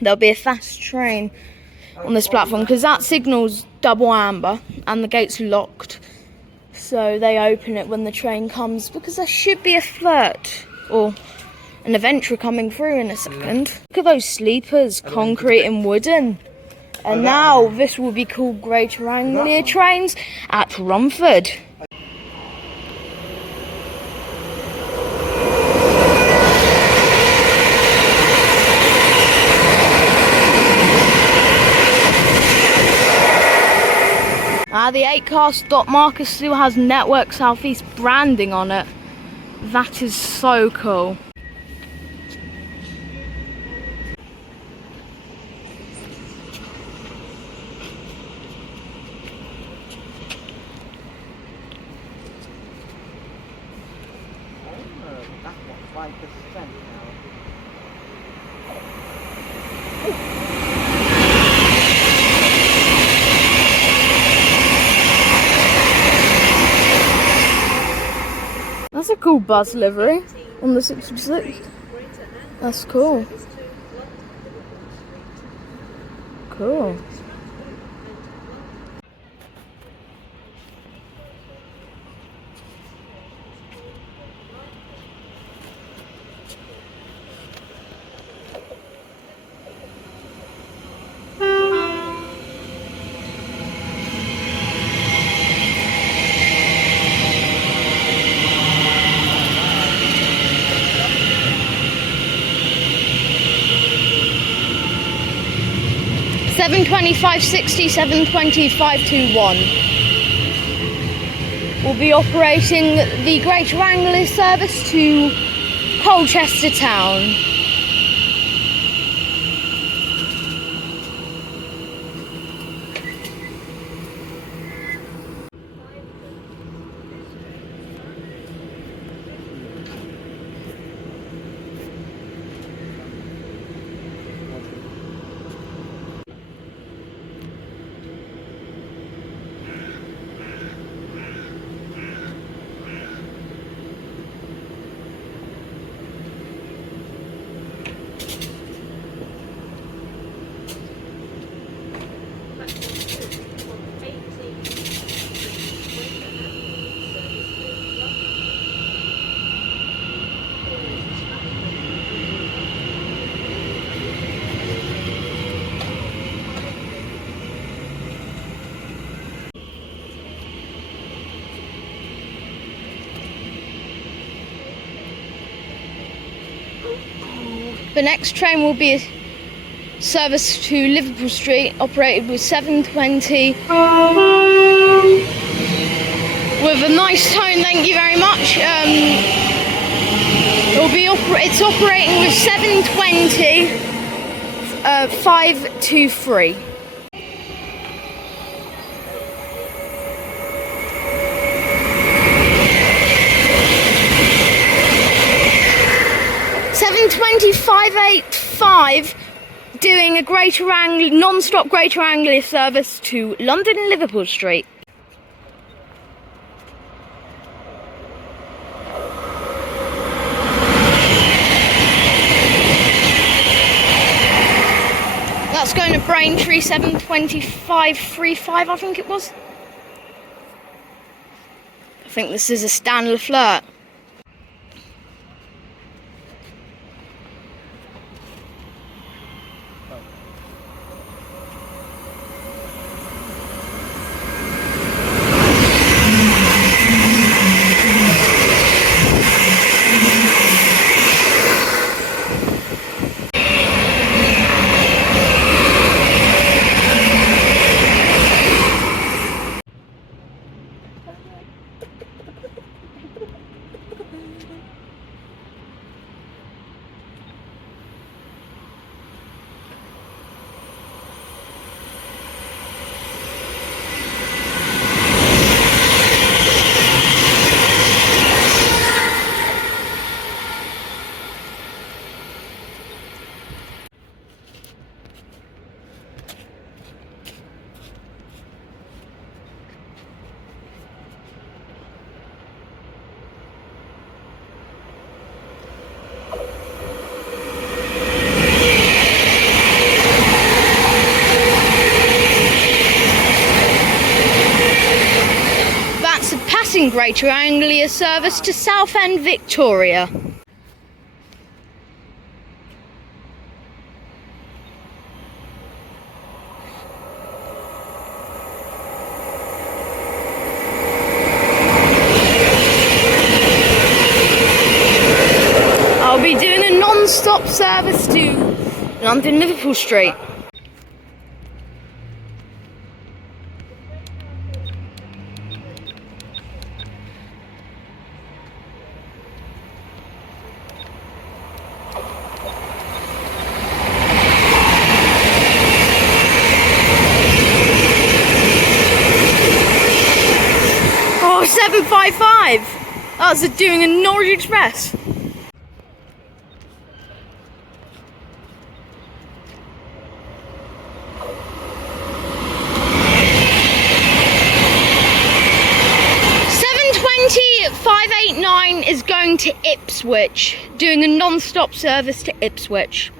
there'll be a fast train on this platform because that signal's double amber and the gate's locked. So they open it when the train comes because there should be a flirt or an adventure coming through in a second. Look at those sleepers, concrete and wooden. And now this will be called Greater Anglia trains at Romford. The 8-car stop marker still has Network South East branding on it. That is so cool. That's a cool bus livery on the 66. That's cool. Cool. Seven 2560, 72521. We'll be operating the Greater Anglia service to Colchester town. The next train will be a service to Liverpool Street, operated with 720. With a nice tone, thank you very much. It's operating with 720, 523. $585 doing a non-stop Greater Anglia service to London and Liverpool Street. That's going to Braintree, 72535, I think it was. I think this is a Stanley flirt. doing Greater Anglia service to Southend, Victoria. I'll be doing a non-stop service to London Liverpool Street. Oh, 755! That's doing a Norwich Express. Is going to Ipswich, doing a non-stop service to Ipswich.